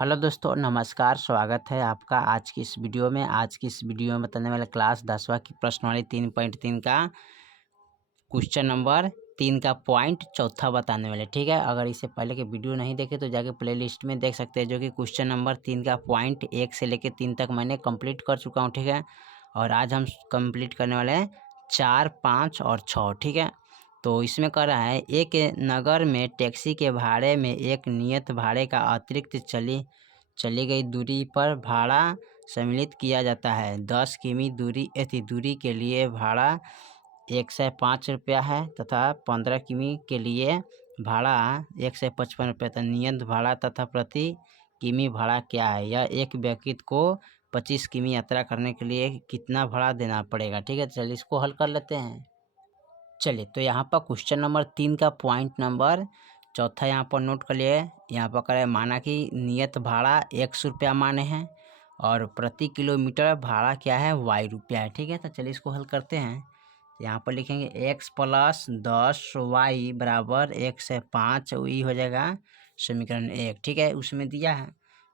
Hello दोस्तों, नमस्कार। स्वागत है आपका आज की इस वीडियो में। आज की इस वीडियो में बताने वाला क्लास 10वां की प्रश्नावली 3.3 का क्वेश्चन नंबर 3 का पॉइंट चौथा बताने वाले। ठीक है, अगर इससे पहले के वीडियो नहीं देखे तो जाके प्लेलिस्ट में देख सकते हैं, जो कि क्वेश्चन नंबर 3 का पॉइंट 1 से लेकर 3 तक मैंने कंप्लीट कर चुका हूँ। ठीक है, और आज हम कंप्लीट करने वाले हैं 4, 5 और 6। ठीक है, तो इसमें कह रहा है एक नगर में टैक्सी के भाड़े में एक नियत भाड़े का अतिरिक्त चली गई दूरी पर भाड़ा सम्मिलित किया जाता है। 10 किमी दूरी के लिए भाड़ा 105 रुपया है तथा 15 किमी के लिए भाड़ा 155 रुपया था। नियत भाड़ा तथा प्रति किमी भाड़ा क्या है? यह एक व्यक्ति को 25 किमी यात्रा करने के लिए कितना भाड़ा देना पड़ेगा? ठीक है, चलिए इसको हल कर लेते हैं। चलिए, तो यहाँ पर क्वेश्चन नंबर 3 का पॉइंट नंबर चौथा यहाँ पर नोट कर लिए। यहाँ पर करें, माना कि नियत भाड़ा 100 रुपया माने हैं और प्रति किलोमीटर भाड़ा क्या है? y रुपया है। ठीक है, तो चलिए इसको हल करते हैं। यहाँ पर लिखेंगे x प्लस 10y बराबर 105, ये हो जाएगा समीकरण 1। ठीक है, उसमें दिया है।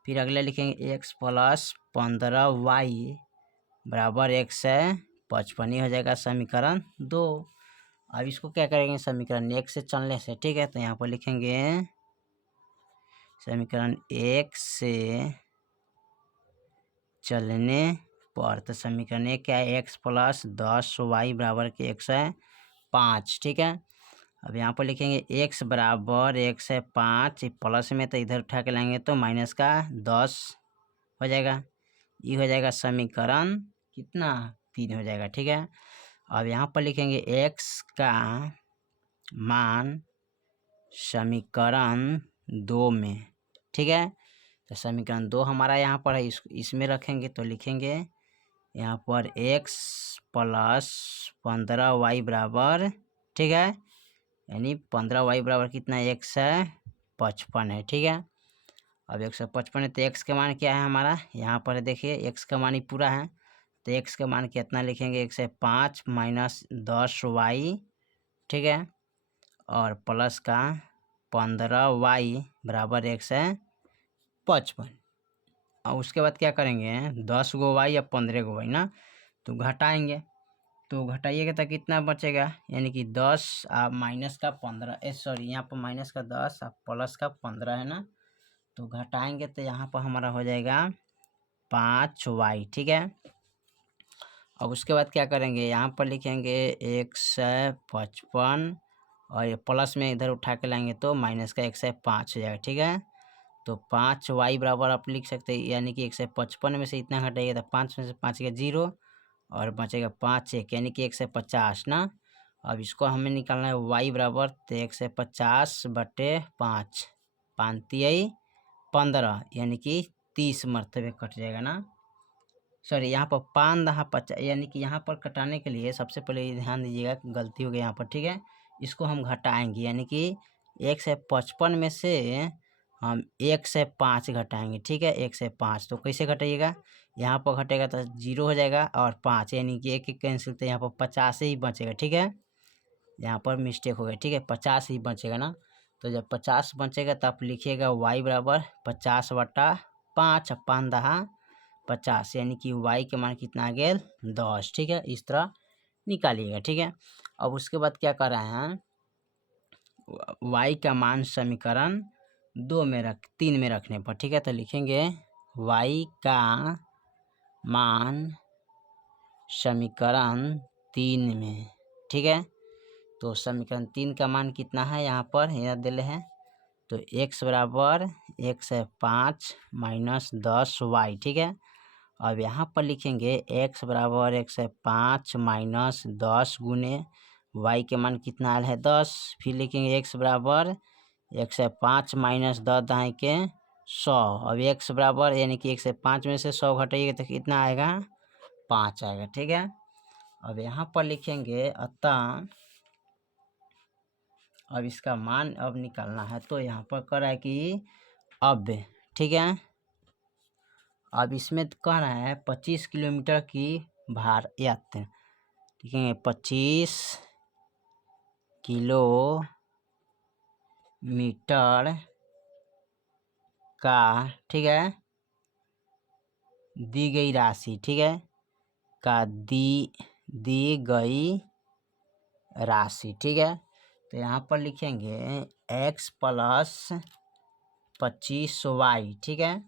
फिर अगले लिखेंगे x प्लस 15y बराबर 155, ये हो जाएगा समीकरण 2। अब इसको क्या करेंगे? समीकरण 1 से चलने से। ठीक है, तो यहाँ पर लिखेंगे समीकरण 1 से चलने पर, तो समीकरण 1 क्या है? x प्लस 10y बराबर के 105। ठीक है, अब यहाँ पर लिखेंगे x बराबर 105, प्लस में तो इधर उठा के लाएंगे तो माइनस का 10 हो जाएगा। ये हो जाएगा समीकरण कितना? 3 हो जाएगा। ठीक है, अब यहाँ पर लिखेंगे x का मान समीकरण 2 में। ठीक है, तो समीकरण 2 हमारा यहाँ पर है, इसमें रखेंगे तो लिखेंगे यहाँ पर x प्लस 15y बराबर, ठीक है, यानी 15y बराबर कितना? 155 है। ठीक है, अब 155 है तो x का मान क्या है हमारा? यहाँ पर देखिए x का मान ही पूरा है, तो x का मान कितना लिखेंगे? 105 माइनस 10y, ठीक है, और प्लस का 15y बराबर 155। और उसके बाद क्या करेंगे? 10 गो y या 15 गो y ना, तो घटाएंगे, तो घटाइएगा तो कितना बचेगा? यानी कि 10 माइनस का 15, सॉरी यहाँ पर माइनस का 10 प्लस का 15 है ना, तो घटाएंगे तो यहाँ पर हमारा हो जाएगा 5y। ठीक है, अब उसके बाद क्या करेंगे? यहाँ पर लिखेंगे 155 और ये प्लस में इधर उठा के लाएंगे तो माइनस का 105 हो जाएगा। ठीक है, तो 5y बराबर आप लिख सकते हैं, यानी कि 155 में से इतना हटाइएगा तो 5 में से 5 का 0 और बचेगा 5 1, यानी कि 150 ना। अब इसको हमें निकालना है y बराबर, तो 150/5, 5 15, यानी कि 30 मरतबे कट जाएगा ना। सॉरी, यहाँ पर 5 यानी कि यहाँ पर कटाने के लिए सबसे पहले ध्यान दीजिएगा, गलती हो गई यहाँ पर। ठीक है, इसको हम घटाएंगे, यानी कि 155 में से हम 105 घटाएंगे। ठीक है, 105 तो कैसे घटाइएगा? यहाँ पर घटेगा तो 0 हो जाएगा और 5, यानी कि एक कैंसिल, तो यहाँ पर 50 ही बचेगा। ठीक है, यहाँ पर मिस्टेक हो गया। ठीक है, 50 ही बचेगा ना, तो जब 50 बचेगा तो आप लिखिएगा y बराबर 50/5, 5 50, यानी कि y के मान कितना आ गया? 10। ठीक है, इस तरह निकालिएगा। ठीक है, अब उसके बाद क्या कर रहे हैं? y का मान समीकरण 3 में रखने पर। ठीक है, तो लिखेंगे y का मान समीकरण 3 में। ठीक है, तो समीकरण 3 का मान कितना है? यहाँ पर यहाँ दिले हैं, तो x बराबर 105 माइनस 10y। ठीक है, अब यहाँ पर लिखेंगे x बराबर 105 माइनस 10 गुने y के मान कितना आया है? 10। फिर लिखेंगे x बराबर 105 माइनस 10 दाएँ के 100। अब x बराबर, यानी कि 105 में से 100 घटाइएगा तो कितना आएगा? 5 आएगा। ठीक है, अब यहाँ पर लिखेंगे अतः अब इसका मान अब निकालना है, तो यहाँ पर कह रहा है कि अब, ठीक है, अब इसमें कह रहा है 25 किलोमीटर की भार यात्रा, ठीक है, 25 किलोमीटर का, ठीक है, दी गई राशि, ठीक है, का दी गई राशि, ठीक है। तो यहाँ पर लिखेंगे x प्लस 25y, ठीक है,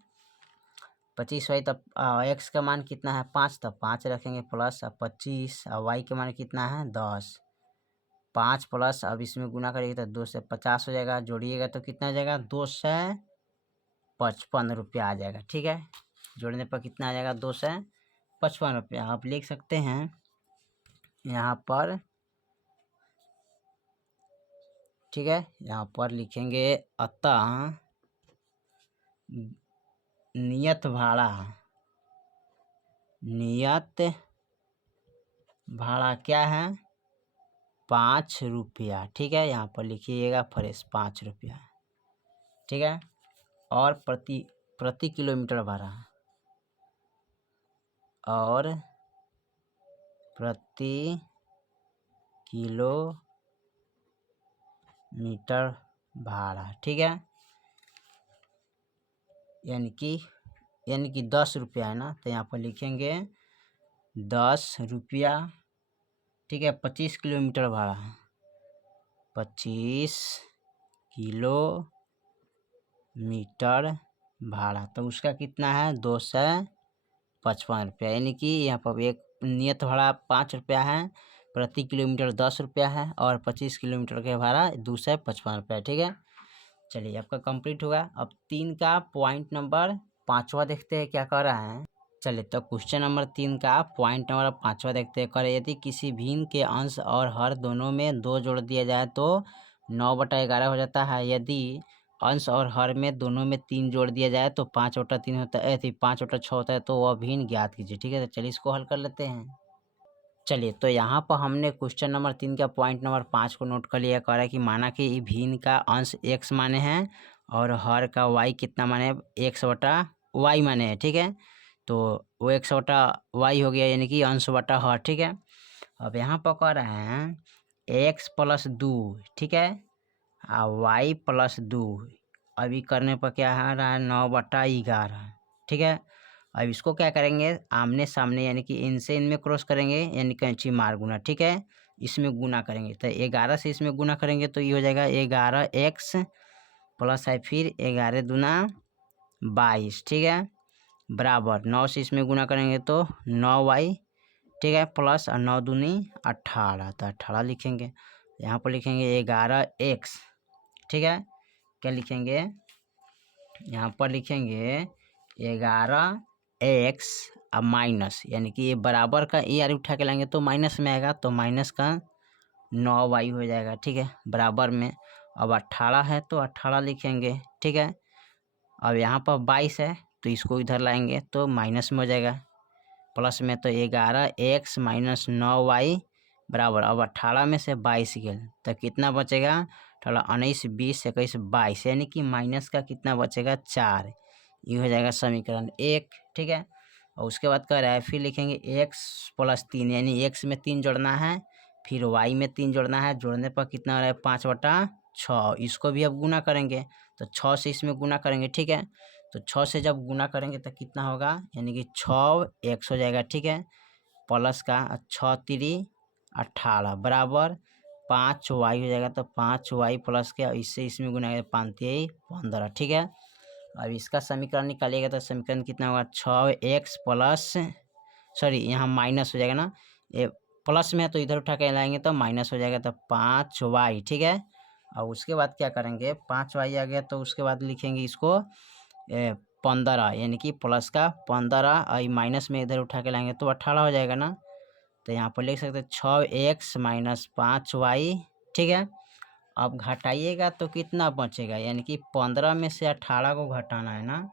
25y, तब x का मान कितना है 5, तब 5 रखेंगे प्लस 25, y का मान कितना है 10, 5 प्लस, अब इसमें गुना करेंगे तो 2 से 50 हो जाएगा, जोड़िएगा तो कितना आ जाएगा 255 रुपया आ जाएगा, ठीक है। जोड़ने पर कितना आ जाएगा 255 रुपया। आप लिख सकते हैं यहाँ पर, ठीक है, यहाँ पर लिखेंगे अतः नियत भाड़ा क्या है 5 रुपया, ठीक है। यहाँ पर लिखिएगा फ्रेश 5 रुपया, ठीक है। और प्रति किलोमीटर भाड़ा, और प्रति किलोमीटर भाड़ा, ठीक है, यानी कि 10 रुपया है ना, तो यहाँ पर लिखेंगे 10 रुपया, ठीक है। 25 किलोमीटर भाड़ा, 25 किलोमीटर भाड़ा, तो उसका कितना है 255 रुपया, यानी कि यहाँ पर एक नियत भाड़ा 5 रुपया है, प्रति किलोमीटर 10 रुपया है, और 25 किलोमीटर का भाड़ा 255 रुपया, ठीक है। चलिए आपका कंप्लीट होगा। अब 3 का पॉइंट नंबर 5वां देखते हैं क्या कर रहा है। चलिए तो क्वेश्चन नंबर 3 का पॉइंट नंबर 5वां देखते हैं। करे यदि किसी भिन्न के अंश और हर दोनों में 2 जोड़ दिया जाए तो 9/11 हो जाता है। यदि अंश और हर में दोनों में 3 जोड़ दिया जाए तो 5/3 होता है, 5/6 होता है, तो वह भिन्न ज्ञात कीजिए, ठीक है। तो चलिए इसको हल कर लेते हैं। चलिए तो यहाँ पर हमने क्वेश्चन नंबर 3 का पॉइंट नंबर 5 को नोट कर लिया। कह रहा है कि माना कि भिन्न का अंश x माने हैं और हर का y कितना माने x/y माने हैं, ठीक है। तो वो x/y हो गया, यानी कि अंश बटा हर, ठीक है। अब यहाँ पर कह रहे हैं x + 2, ठीक है, y + 2, अभी करने पर क्या आ रहा है 9/11, ठीक है। अब इसको क्या करेंगे आमने सामने, यानी कि इनसे इनमें क्रॉस करेंगे, यानी कैंची मार गुना, ठीक है। इसमें गुना करेंगे तो 11 से इसमें गुना करेंगे तो ये हो जाएगा 11x प्लस है फिर 11 दूना 22, ठीक है, बराबर 9 से इसमें गुना करेंगे तो 9y, ठीक है, प्लस 9 दूनी 18, तो 18 लिखेंगे। यहाँ पर लिखेंगे 11x, ठीक है, क्या लिखेंगे यहाँ पर लिखेंगे 11x, अब माइनस, यानी कि ये बराबर का ए आर उठा के लाएंगे तो माइनस में आएगा, तो माइनस का 9y हो जाएगा, ठीक है, बराबर में। अब 18 है तो 18 लिखेंगे, ठीक है। अब यहाँ पर 22 है तो इसको इधर लाएंगे तो माइनस में हो जाएगा, प्लस में, तो 11x माइनस 9y बराबर, अब 18 में से 22 गया तो कितना बचेगा 18, 19, 20, 21, 22, यानी कि माइनस का कितना बचेगा 4, ये हो जाएगा समीकरण 1, ठीक है। और उसके बाद कह रहा है फिर लिखेंगे x + 3, यानी x में 3 जोड़ना है, फिर y में 3 जोड़ना है, जोड़ने पर कितना हो रहा है 5/6, इसको भी अब गुना करेंगे तो 6 से इसमें गुना करेंगे, ठीक है। तो 6 से जब गुना करेंगे तो कितना होगा, यानी कि 6x हो जाएगा, ठीक है, प्लस का 6 3 18 बराबर 5y हो जाएगा, तो 5y प्लस के इससे इसमें गुना 5 3 15, ठीक है। अब इसका समीकरण निकालिएगा तो समीकरण कितना होगा 6x प्लस, सॉरी यहाँ माइनस हो जाएगा ना, ये प्लस में है तो इधर उठा के लाएंगे तो माइनस हो जाएगा, तो 5y, ठीक है। और उसके बाद क्या करेंगे 5y आ गया तो उसके बाद लिखेंगे इसको 15, यानी कि प्लस का 15, और माइनस में इधर उठा के लाएंगे तो 18 हो जाएगा ना, तो यहाँ पर लिख सकते 6x माइनस 5y, ठीक है। अब घटाइएगा तो कितना बचेगा, यानी कि 15 में से 18 को घटाना है ना,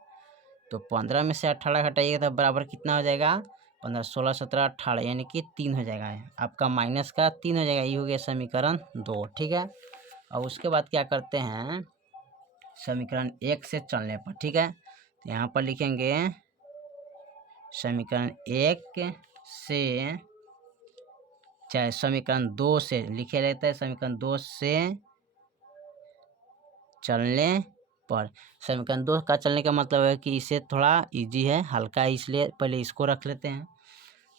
तो 15 में से 18 घटाइएगा तो बराबर कितना हो जाएगा 15, 16, 17, 18, यानी कि 3 हो जाएगा, आपका माइनस का 3 हो जाएगा, ये हो गया समीकरण 2, ठीक है। और उसके बाद क्या करते हैं समीकरण 1 से चलने पर, ठीक है, तो यहाँ पर लिखेंगे समीकरण 1 से, चाहे समीकरण 2 से लिखे रहता है, समीकरण 2 से चलने पर। समीकरण 2 का चलने का मतलब है कि इसे थोड़ा इजी है, हल्का है, इसलिए पहले इसको रख लेते हैं।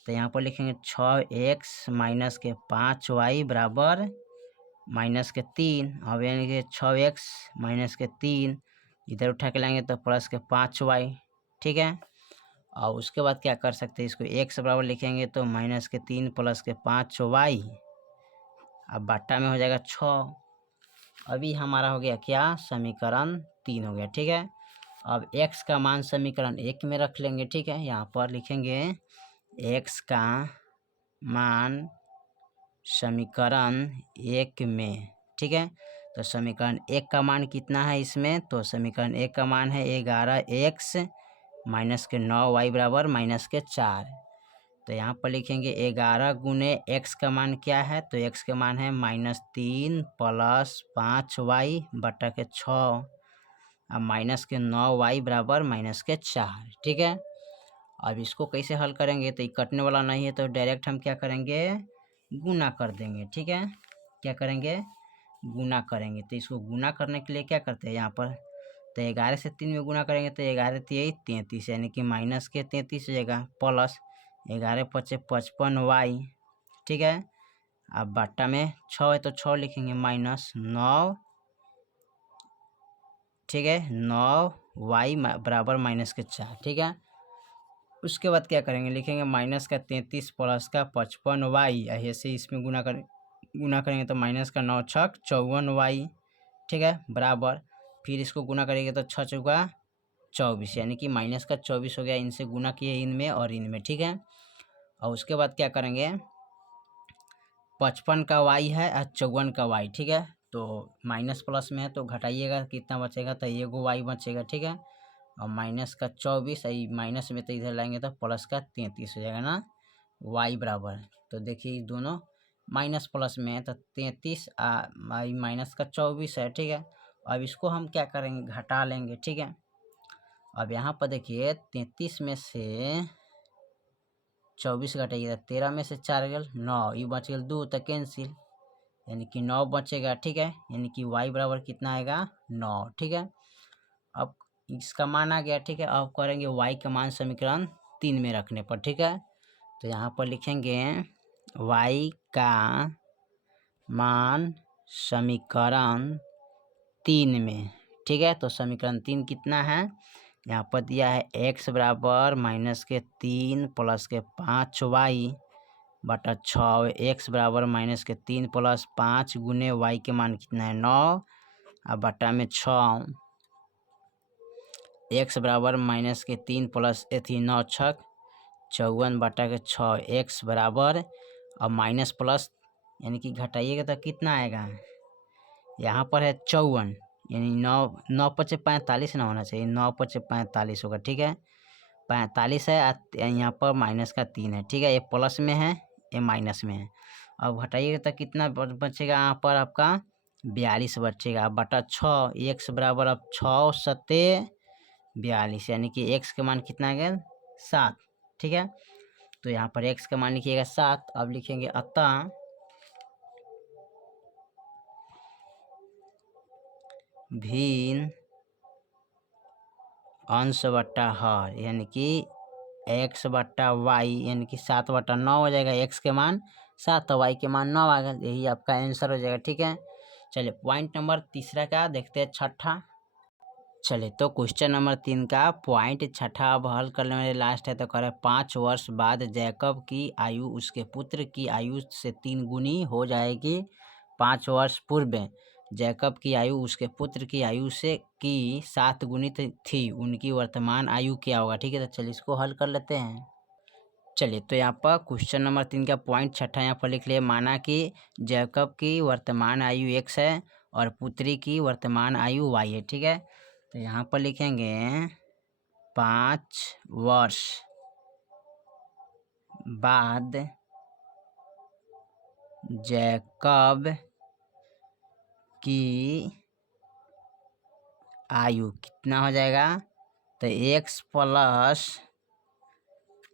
तो यहाँ पर लिखेंगे 6x माइनस के 5y बराबर माइनस के 3। अब यानी कि 6x माइनस के 3 इधर उठा के लाएंगे तो प्लस के 5y, ठीक है। और उसके बाद क्या कर सकते हैं, इसको x बराबर लिखेंगे तो माइनस के 3 प्लस के 5y, अब बाटा में हो जाएगा 6। अभी हमारा हो गया क्या, समीकरण 3 हो गया, ठीक है। अब x का मान समीकरण 1 में रख लेंगे, ठीक है। यहाँ पर लिखेंगे x का मान समीकरण 1 में, ठीक है। तो समीकरण 1 का मान कितना है इसमें, तो समीकरण 1 का मान है 11x माइनस के 9y बराबर माइनस के 4। तो यहाँ पर लिखेंगे 11 गुने x का मान क्या है, तो x का मान है -3 प्लस 5y बटा के 6 अब माइनस के 9y बराबर माइनस के 4, ठीक है। अब इसको कैसे हल करेंगे, तो ये कटने वाला नहीं है तो डायरेक्ट हम क्या करेंगे, गुना कर देंगे, ठीक है। क्या करेंगे, गुना करेंगे। तो इसको गुना करने के लिए क्या करते हैं यहाँ पर, तो 11 से 3 में गुना करेंगे तो 11 3 33, यानी कि माइनस के 33 हो जाएगा प्लस 11 पचे 55y, ठीक है। अब बाटा में 6 है तो 6 लिखेंगे माइनस 9, ठीक है, 9y बराबर माइनस के 4, ठीक है। उसके बाद क्या करेंगे, लिखेंगे माइनस का 33 प्लस का 55y, ऐसे इसमें गुना करेंगे तो माइनस का 9 छक 54y, ठीक है, बराबर फिर इसको गुना करेंगे तो 6 चौका 24, यानी कि माइनस का 24 हो गया। इनसे गुना किए इनमें और इनमें, ठीक है। और उसके बाद क्या करेंगे, 55 का y है और 54 का y, ठीक है। तो माइनस प्लस में है तो घटाइएगा कितना बचेगा, तो एगो y बचेगा, ठीक है। और माइनस का 24 माइनस में तो इधर लाएंगे तो प्लस का 33 हो जाएगा ना, y बराबर। तो देखिए दोनों माइनस प्लस में है तो 33 माइनस का 24 है, ठीक है। अब इसको हम क्या करेंगे, घटा लेंगे, ठीक है। अब यहाँ पर देखिए 33 में से 24 घटाइएगा, 13 में से 4 गल 9, ये बच गल 2 तो कैंसिल, यानी कि 9 बचेगा, ठीक है। यानी कि y बराबर कितना आएगा 9, ठीक है। अब इसका मान आ गया, ठीक है। अब करेंगे y का मान समीकरण 3 में रखने पर, ठीक है। तो यहाँ पर लिखेंगे y का मान समीकरण 3 में, ठीक है। तो समीकरण 3 कितना है, यहाँ पर दिया है x बराबर माइनस के 3 प्लस के 5y बटा 6, x बराबर माइनस के 3 प्लस 5 गुने y के मान कितना है 9 अब बटा में 6, x बराबर माइनस के 3 प्लस 9 छक 54 बटा के 6, x बराबर अब माइनस प्लस यानी कि घटाइएगा तो कितना आएगा, यहाँ पर है 54, यानी 9 पचे 45 ना होना चाहिए, 9 पचे 45 होगा, ठीक है। 45 है, यहाँ पर माइनस का 3 है, ठीक है। ये प्लस में है, ये माइनस में है। अब घटाइएगा तो कितना बचेगा, यहाँ पर आपका 42 बचेगा। अब बटा 6, x बराबर अब 6 सत्ते 42, यानी कि x का मान कितना गया 7, ठीक है। तो यहाँ पर x का मान लिखिएगा 7। अब लिखेंगे अतः भिन्न अंश बट्टा हर, यानी कि x बट्टा वाई, यानी कि 7 बट्टा 9 हो जाएगा। x के मान 7 और y के मान 9 आ गया, यही आपका आंसर हो जाएगा, ठीक है। चलिए पॉइंट नंबर तीसरा का देखते हैं, छठा। चलिए तो क्वेश्चन नंबर 3 का पॉइंट छठा अब हल करने वाले लास्ट है। तो कह रहे 5 वर्ष बाद जैकब की आयु उसके पुत्र की आयु से 3 गुनी हो जाएगी। 5 वर्ष पूर्व जैकब की आयु उसके पुत्र की आयु से की 7 गुनी थी, उनकी वर्तमान आयु क्या होगा, ठीक है। तो चलिए इसको हल कर लेते हैं। चलिए तो यहाँ पर क्वेश्चन नंबर 3 का पॉइंट छठा यहाँ पर लिख लिए, माना कि जैकब की वर्तमान आयु x है और पुत्री की वर्तमान आयु y है, ठीक है। तो यहाँ पर लिखेंगे 5 वर्ष बाद जैकब की आयु कितना हो जाएगा, तो x प्लस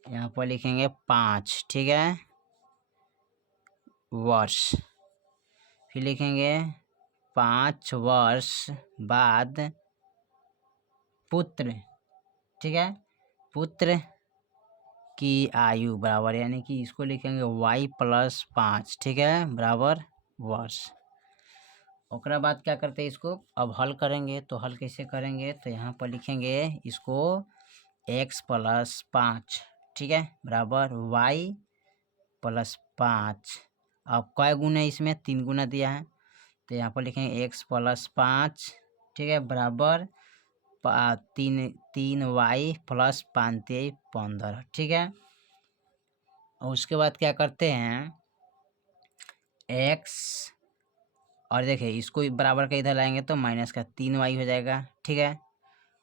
यहाँ पर लिखेंगे 5, ठीक है, वर्ष। फिर लिखेंगे 5 वर्ष बाद पुत्र, ठीक है, पुत्र की आयु बराबर, यानी कि इसको लिखेंगे y + 5, ठीक है, बराबर वर्ष। ओकरा बाद क्या करते हैं, इसको अब हल करेंगे। तो हल कैसे करेंगे, तो यहाँ पर लिखेंगे इसको x + 5, ठीक है, बराबर y + 5। अब कय गुना है, इसमें 3 गुना दिया है, तो यहाँ पर लिखेंगे x + 5, ठीक है, बराबर 3y + 5 = 15, ठीक है। और उसके बाद क्या करते हैं, x, और देखिए इसको बराबर का इधर लाएंगे तो माइनस का 3y हो जाएगा, ठीक है।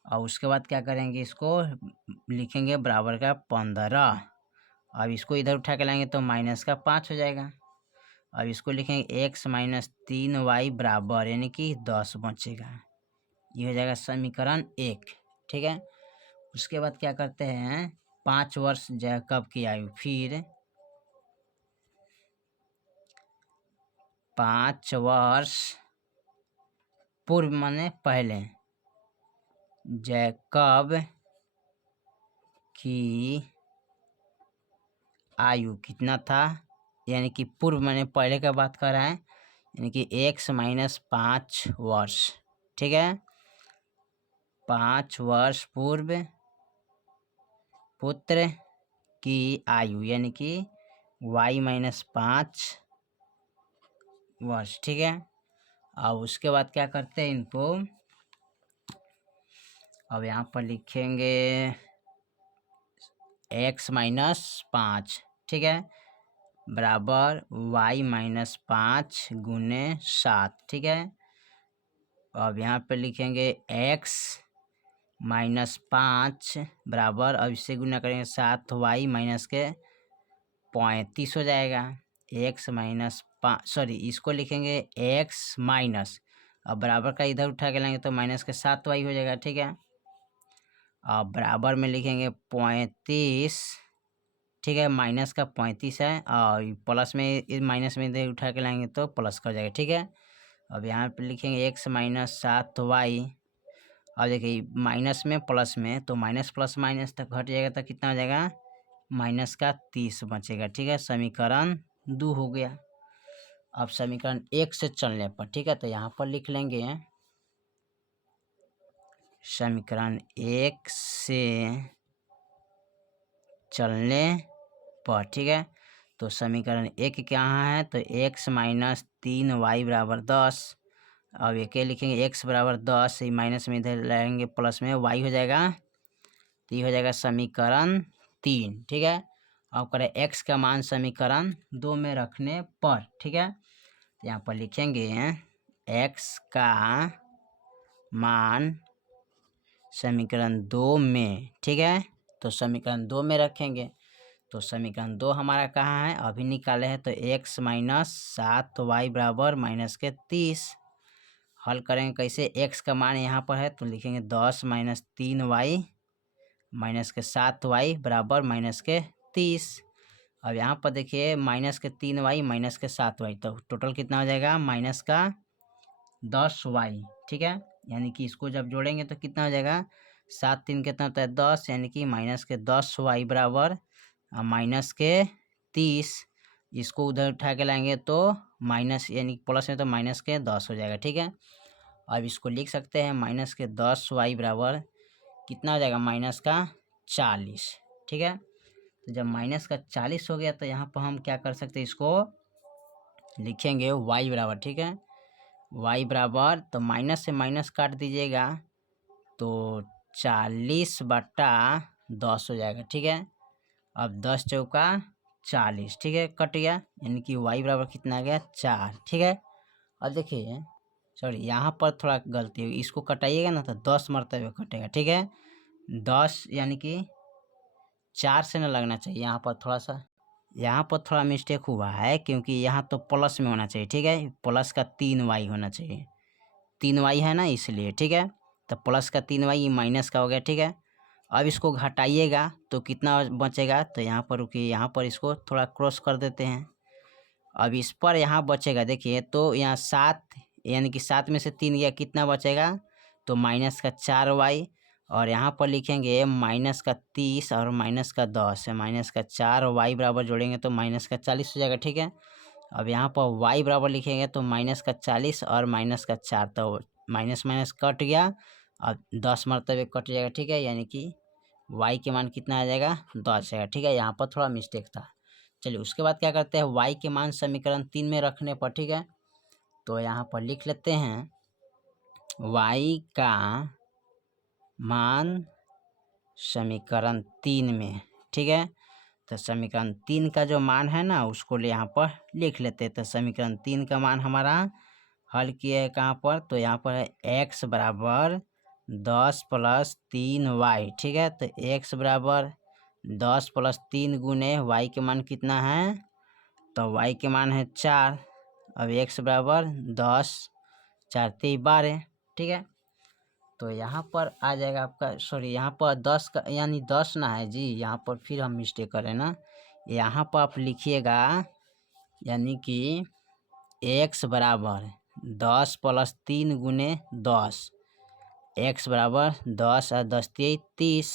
और उसके बाद क्या करेंगे, इसको लिखेंगे बराबर का 15। अब इसको इधर उठा के लाएंगे तो माइनस का 5 हो जाएगा। अब इसको लिखेंगे x - 3y बराबर, यानी कि 10 बचेगा। ये हो जाएगा समीकरण 1, ठीक है। उसके बाद क्या करते हैं, 5 वर्ष जैकब की आयु, फिर 5 वर्ष पूर्व माने पहले जैकब की आयु कितना था, यानी कि पूर्व माने पहले का बात कर रहा है, यानी कि x - 5 वर्ष, ठीक है। 5 वर्ष पूर्व पुत्र की आयु, यानी कि y - 5 वर्ष, ठीक है। अब उसके बाद क्या करते हैं इनको, अब यहाँ पर लिखेंगे x - 5, ठीक है, बराबर y - 5 गुने 7, ठीक है। अब यहाँ पे लिखेंगे x - 5 बराबर, अब इससे गुना करेंगे 7y माइनस के 35 हो जाएगा। x - 5, सॉरी, इसको लिखेंगे x माइनस, अब बराबर का इधर उठा के लाएंगे तो माइनस के 7y हो जाएगा, ठीक है। अब बराबर में लिखेंगे 35, ठीक है, माइनस का 35 है, और प्लस में माइनस में इधर उठा के लाएंगे तो प्लस का हो जाएगा, ठीक है। अब यहाँ पे लिखेंगे x - 7y, अब देखिए माइनस में प्लस में, तो माइनस प्लस माइनस तक घट जाएगा तो कितना हो जाएगा, माइनस का 30 बचेगा, ठीक है। समीकरण 2 हो गया। अब समीकरण 1 से चलने पर, ठीक है, तो यहाँ पर लिख लेंगे समीकरण 1 से चलने पर, ठीक है। तो समीकरण 1 क्या है, तो x - 3y बराबर 10। अब एक लिखेंगे x बराबर 10, माइनस में इधर लाएंगे प्लस में y हो जाएगा, तो ये हो जाएगा समीकरण 3, ठीक है। अब करें x का मान समीकरण 2 में रखने पर, ठीक है, तो यहाँ पर लिखेंगे x का मान समीकरण 2 में, ठीक है। तो समीकरण 2 में रखेंगे, तो समीकरण 2 हमारा कहाँ है, अभी निकाले हैं, तो x - 7y बराबर माइनस के 30। हल करेंगे कैसे, x का मान यहाँ पर है तो लिखेंगे 10 - 3y माइनस के 7y बराबर माइनस के 30। अब यहाँ पर देखिए माइनस के 3y माइनस के 7y, तो टोटल कितना हो जाएगा, माइनस का 10y, ठीक है। यानी कि इसको जब जोड़ेंगे तो कितना हो जाएगा, 7 3 कितना होता है 10, यानी कि माइनस के 10y बराबर माइनस के 30। इसको उधर उठा के लाएंगे तो माइनस, यानी प्लस में तो माइनस के 10 हो जाएगा, ठीक है। अब इसको लिख सकते हैं माइनस के 10y बराबर कितना हो जाएगा, माइनस का 40, ठीक है। तो जब माइनस का 40 हो गया तो यहाँ पर हम क्या कर सकते हैं, इसको लिखेंगे y बराबर, ठीक है, y बराबर, तो माइनस से माइनस काट दीजिएगा तो 40/10 हो जाएगा, ठीक है। अब 10 चौका 40, ठीक है, कट गया, यानी कि y बराबर कितना आ गया, 4, ठीक है। अब देखिए सॉरी यहाँ पर थोड़ा गलती हुई, इसको कटाइएगा ना तो 10 मरतबे कटेगा, ठीक है। 10 यानी कि 4 से न लगना चाहिए, यहाँ पर थोड़ा मिस्टेक हुआ है, क्योंकि यहाँ तो प्लस में होना चाहिए, ठीक है, प्लस का 3y होना चाहिए, 3y है ना इसलिए, ठीक है। तो प्लस का 3y माइनस का हो गया, ठीक है। अब इसको घटाइएगा तो कितना बचेगा, तो यहाँ पर रुकिए, यहाँ पर इसको थोड़ा क्रॉस कर देते हैं। अब इस पर यहाँ बचेगा, देखिए तो यहाँ 7, यानी कि 7 में से 3 गया, कितना बचेगा, तो माइनस का 4y, और यहाँ पर लिखेंगे -30 और -10 है, -4 और y बराबर जोड़ेंगे तो -40 हो जाएगा। ठीक है, अब यहाँ पर y बराबर लिखेंगे तो -40 और -4, तो माइनस माइनस कट गया और 10 मरतबे कट जाएगा। ठीक है, यानी कि y के मान कितना आ जाएगा, 10 आएगा। ठीक है, यहाँ पर थोड़ा मिस्टेक था। चलिए उसके बाद क्या करते हैं, y के मान समीकरण 3 में रखने पर, ठीक है, तो यहाँ पर लिख लेते हैं y का मान समीकरण 3 में। ठीक है, तो समीकरण 3 का जो मान है ना उसको यहाँ पर लिख लेते हैं। तो समीकरण 3 का मान हमारा हल किया है कहाँ पर, तो यहाँ पर है x बराबर 10 + 3y। ठीक है, तो x बराबर 10 + 3 गुने y के मान कितना है, तो y के मान है 4। अब x बराबर 10, 4 × 3 = 12। ठीक है, तो यहाँ पर आ जाएगा आपका, सॉरी यहाँ पर 10 का यानी 10 ना है जी, यहाँ पर फिर हम मिस्टेक करें ना, यहाँ पर आप लिखिएगा यानी कि x बराबर 10 + 3 गुने 10, x बराबर 10 और 10 × 3 = 30,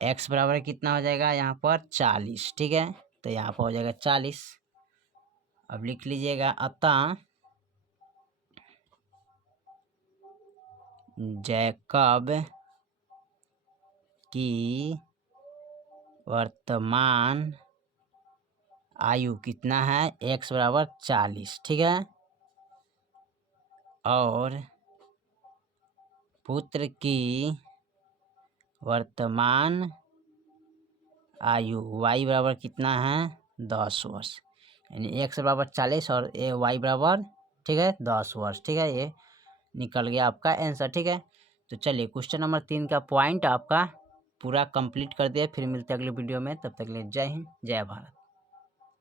x बराबर कितना हो जाएगा यहाँ पर 40। ठीक है, तो यहाँ पर हो जाएगा 40। अब लिख लीजिएगा, अतः जैकब की वर्तमान आयु कितना है, x बराबर 40। ठीक है, और पुत्र की वर्तमान आयु y बराबर कितना है, 10 वर्ष, यानी x बराबर 40 और y बराबर, ठीक है, 10 वर्ष। ठीक है, ये निकल गया आपका आंसर। ठीक है, तो चलिए क्वेश्चन नंबर 3 का पॉइंट आपका पूरा कंप्लीट कर दिया। फिर मिलते हैं अगले वीडियो में, तब तक के लिए जय हिंद, जय भारत।